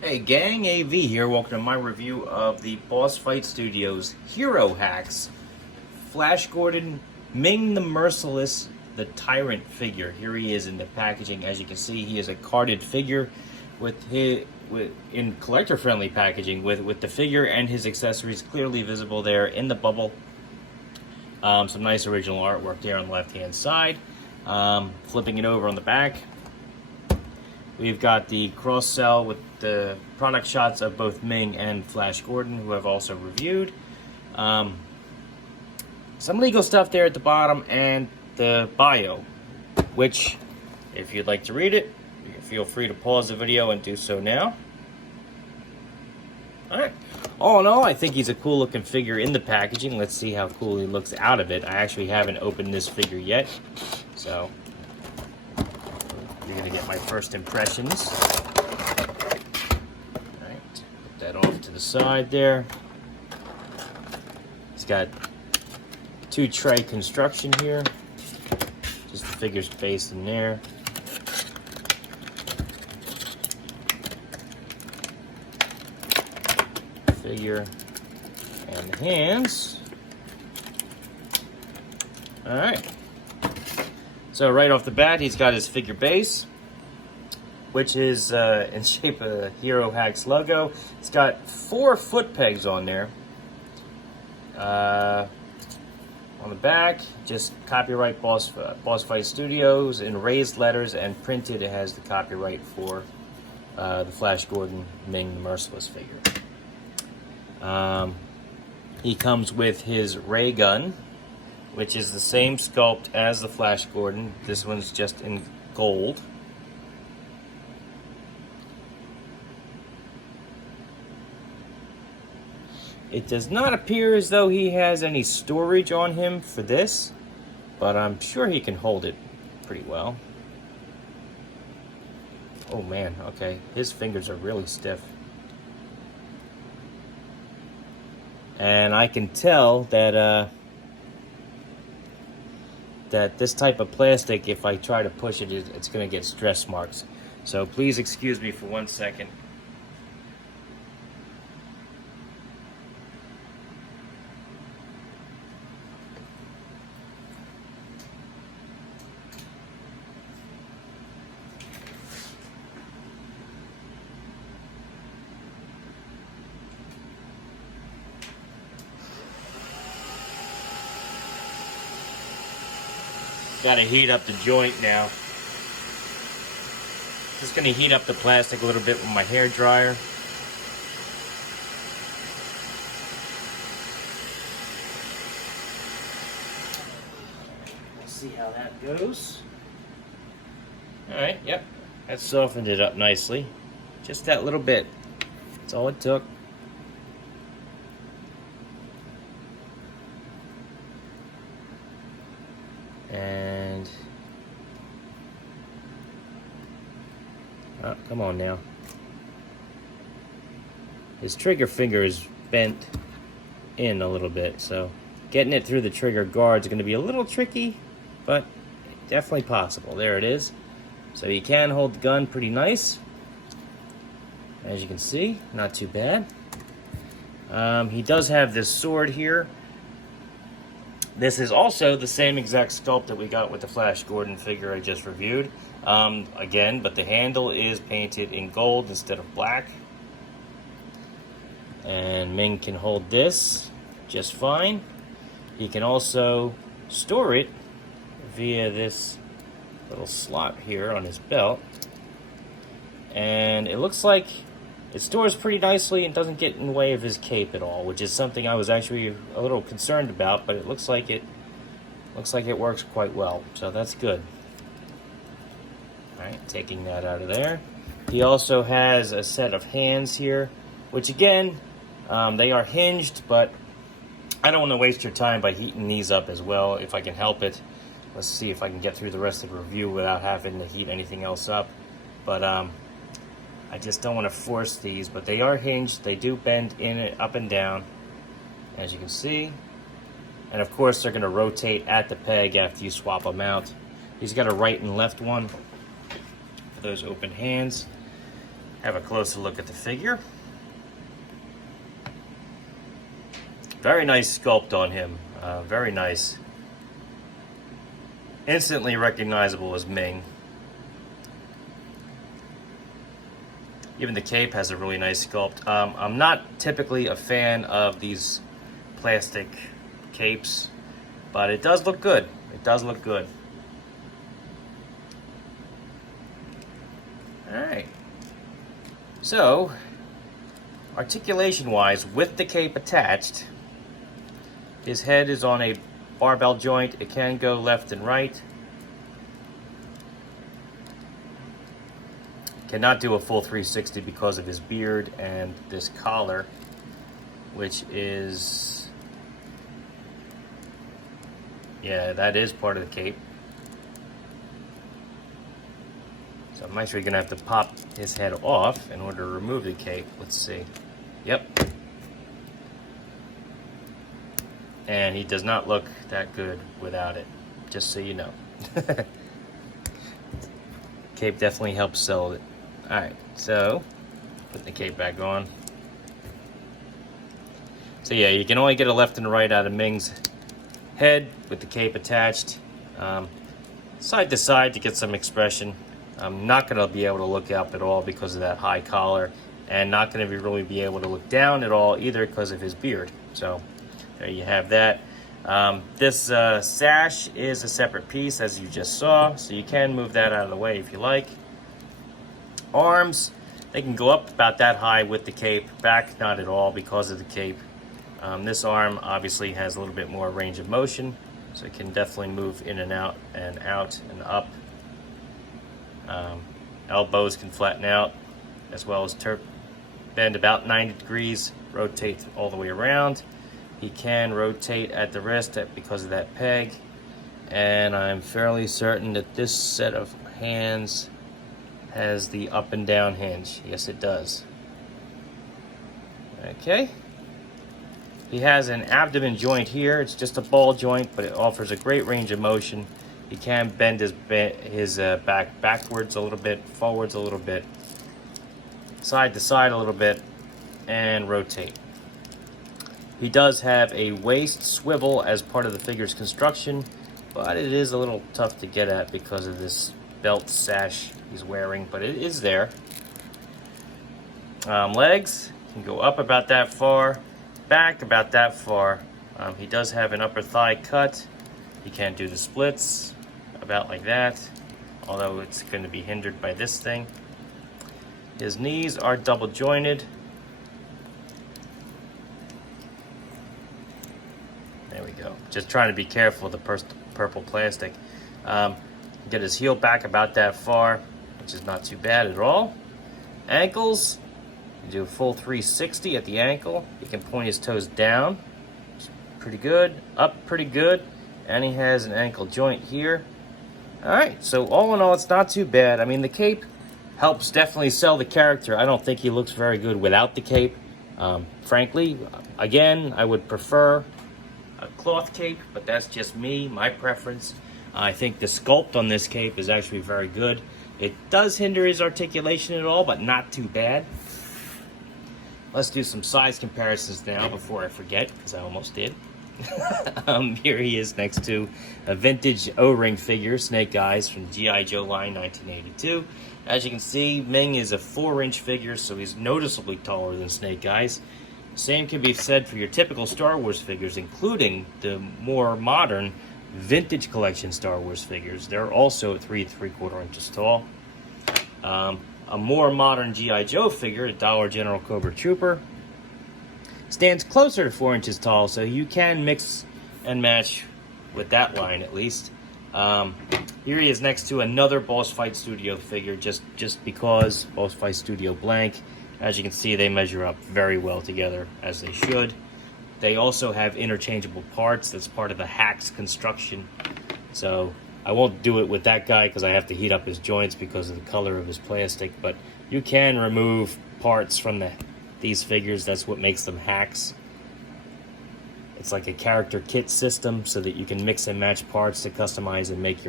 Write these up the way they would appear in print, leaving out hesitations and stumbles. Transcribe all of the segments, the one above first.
Hey gang, AV here. Welcome to my review of the Boss Fight Studios Hero Hacks Flash Gordon Ming the Merciless, the Tyrant figure. Here he is in the packaging. As you can see, he is a carded figure in collector-friendly packaging with the figure and his accessories clearly visible there in the bubble. Some nice original artwork there on the left-hand side. Flipping it over on the back, we've got the cross-sell with the product shots of both Ming and Flash Gordon, who I've also reviewed. Some legal stuff there at the bottom, and the bio, which, if you'd like to read it, you can feel free to pause the video and do so now. Alright. All in all, I think he's a cool looking figure in the packaging. Let's see how cool he looks out of it. I actually haven't opened this figure yet, so you're gonna get my first impressions. Alright, put that off to the side there. It's got two tray construction here. Just the figure's based in there. Figure and the hands. Alright. So right off the bat, he's got his figure base, which is in shape of the Hero Hacks logo. It's got 4 foot pegs on there. On the back, just copyright Boss Fight Studios in raised letters, and printed it has the copyright for the Flash Gordon Ming the Merciless figure. He comes with his ray gun, which is the same sculpt as the Flash Gordon. This one's just in gold. It does not appear as though he has any storage on him for this, but I'm sure he can hold it pretty well. Oh man, okay, his fingers are really stiff. And I can tell that that this type of plastic, if I try to push it, it's going to get stress marks. So please excuse me for 1 second. Gotta heat up the joint now. Just gonna heat up the plastic a little bit with my hair dryer. Let's see how that goes. Alright, yep. That softened it up nicely. Just that little bit. That's all it took. And oh, come on now. His trigger finger is bent in a little bit, so getting it through the trigger guard is going to be a little tricky, but definitely possible. There it is. So you can hold the gun pretty nice. As you can see, not too bad. He does have this sword here. This is also the same exact sculpt that we got with the Flash Gordon figure I just reviewed. Again, but the handle is painted in gold instead of black. And Ming can hold this just fine. He can also store it via this little slot here on his belt. And it looks like it stores pretty nicely and doesn't get in the way of his cape at all, which is something I was actually a little concerned about, but it looks like it works quite well, so that's good. Alright, taking that out of there. He also has a set of hands here, which again, they are hinged, but I don't want to waste your time by heating these up as well, if I can help it. Let's see if I can get through the rest of the review without having to heat anything else up. But I just don't want to force these, but they are hinged. They do bend in it up and down, as you can see. And of course, they're going to rotate at the peg after you swap them out. He's got a right and left one for those open hands. Have a closer look at the figure. Very nice sculpt on him. Very nice. Instantly recognizable as Ming. Even the cape has a really nice sculpt. I'm not typically a fan of these plastic capes, but it does look good. It does look good. Alright. So, articulation-wise, with the cape attached, his head is on a barbell joint. It can go left and right. Cannot do a full 360 because of his beard and this collar, which is, yeah, that is part of the cape. So I'm actually gonna have to pop his head off in order to remove the cape. Let's see. Yep. And he does not look that good without it, just so you know. Cape definitely helps sell it. Alright, so put the cape back on. So yeah, you can only get a left and a right out of Ming's head with the cape attached. Side to side to get some expression. I'm not going to be able to look up at all because of that high collar, and not going to really be able to look down at all either because of his beard. So there you have that. This sash is a separate piece, as you just saw, so you can move that out of the way if you like. Arms, they can go up about that high with the cape. Back, not at all because of the cape. This arm obviously has a little bit more range of motion, so it can definitely move in and out and up. Elbows can flatten out, as well as bend about 90 degrees, rotate all the way around. He can rotate at the wrist because of that peg, and I'm fairly certain that this set of hands has the up and down hinge. Yes, it does. Okay. He has an abdomen joint here. It's just a ball joint, but it offers a great range of motion. He can bend his back backwards a little bit, forwards a little bit, side to side a little bit, and rotate. He does have a waist swivel as part of the figure's construction, but it is a little tough to get at because of this belt sash he's wearing, but it is there. Legs can go up about that far, back about that far. He does have an upper thigh cut. He can't do the splits about like that, although it's going to be hindered by this thing. His knees are double jointed. There we go. Just trying to be careful with the purple plastic. Get his heel back about that far, which is not too bad at all. Ankles, you do a full 360 at the ankle. You can point his toes down, pretty good, up pretty good, and he has an ankle joint here. Alright, so all in all, it's not too bad. I mean, the cape helps definitely sell the character. I don't think he looks very good without the cape. Frankly, again, I would prefer a cloth cape, but that's just me, my preference. I think the sculpt on this cape is actually very good. It does hinder his articulation at all, but not too bad. Let's do some size comparisons now before I forget, because I almost did. Here he is next to a vintage O-ring figure, Snake Eyes from G.I. Joe line 1982. As you can see, Ming is a 4-inch figure, so he's noticeably taller than Snake Eyes. Same can be said for your typical Star Wars figures, including the more modern vintage collection Star Wars figures. They're also at 3 3/4 inches tall. A more modern G.I. Joe figure, a Dollar General Cobra Trooper, stands closer to 4 inches tall, so you can mix and match with that line at least. Here he is next to another Boss Fight Studio figure, just because Boss Fight Studio blank. As you can see, they measure up very well together, as they should. They also have interchangeable parts. That's part of the Hacks construction. So I won't do it with that guy because I have to heat up his joints because of the color of his plastic, but you can remove parts from these figures. That's what makes them Hacks. It's like a character kit system so that you can mix and match parts to customize and make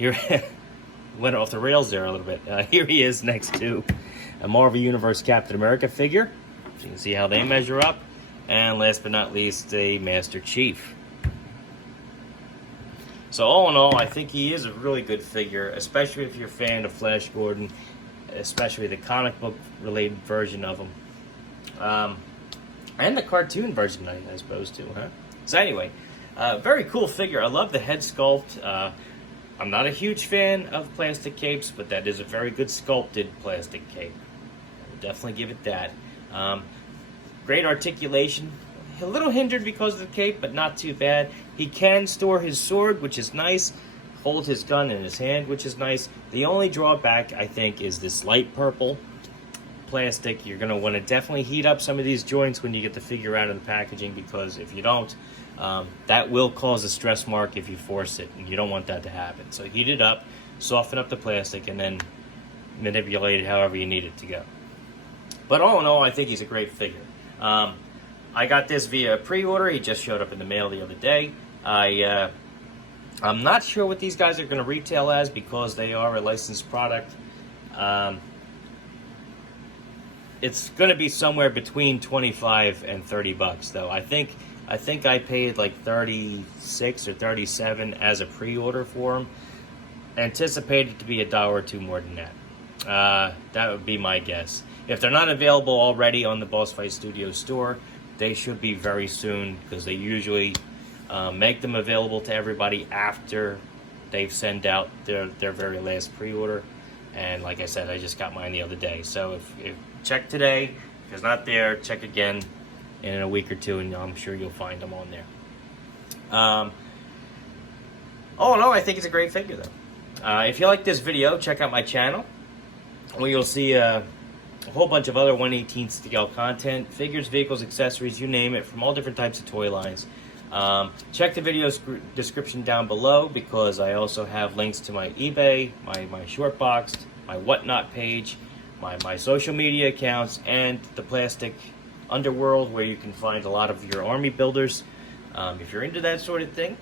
here, went off the rails there a little bit. Here he is next to a Marvel Universe Captain America figure. So you can see how they measure up. And last but not least, a Master Chief. So all in all, I think he is a really good figure, especially if you're a fan of Flash Gordon, especially the comic book related version of him. And the cartoon version, I suppose, too, huh? So anyway, very cool figure. I love the head sculpt. I'm not a huge fan of plastic capes, but that is a very good sculpted plastic cape. I will definitely give it that. Great articulation. A little hindered because of the cape, but not too bad. He can store his sword, which is nice. Hold his gun in his hand, which is nice. The only drawback, I think, is this light purple plastic. You're going to want to definitely heat up some of these joints when you get the figure out of the packaging, because if you don't, that will cause a stress mark if you force it, and you don't want that to happen. So heat it up, soften up the plastic, and then manipulate it however you need it to go. But all in all, I think he's a great figure. I got this via pre-order. He just showed up in the mail the other day. I'm not sure what these guys are going to retail as, because they are a licensed product. It's going to be somewhere between $25 and $30 though. I think I paid like 36 or 37 as a pre-order for them. Anticipated to be $1 or $2 more than that. That would be my guess. If they're not available already on the Boss Fight Studios store, they should be very soon, because they usually make them available to everybody after they've sent out their very last pre-order. And like I said, I just got mine the other day. So if check today, if it's not there, check again in a week or two, and I'm sure you'll find them on there. All in all, I think it's a great figure though. If you like this video, check out my channel, where you'll see a whole bunch of other 1/18 scale content, figures, vehicles, accessories, you name it, from all different types of toy lines. Check the video description down below, because I also have links to my eBay, my Shortboxed, my Whatnot page, my social media accounts, and the plastic underworld, where you can find a lot of your army builders, if you're into that sort of thing.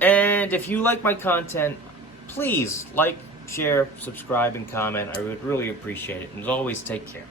And if you like my content, please like, share, subscribe, and comment. I would really appreciate it. And as always, take care.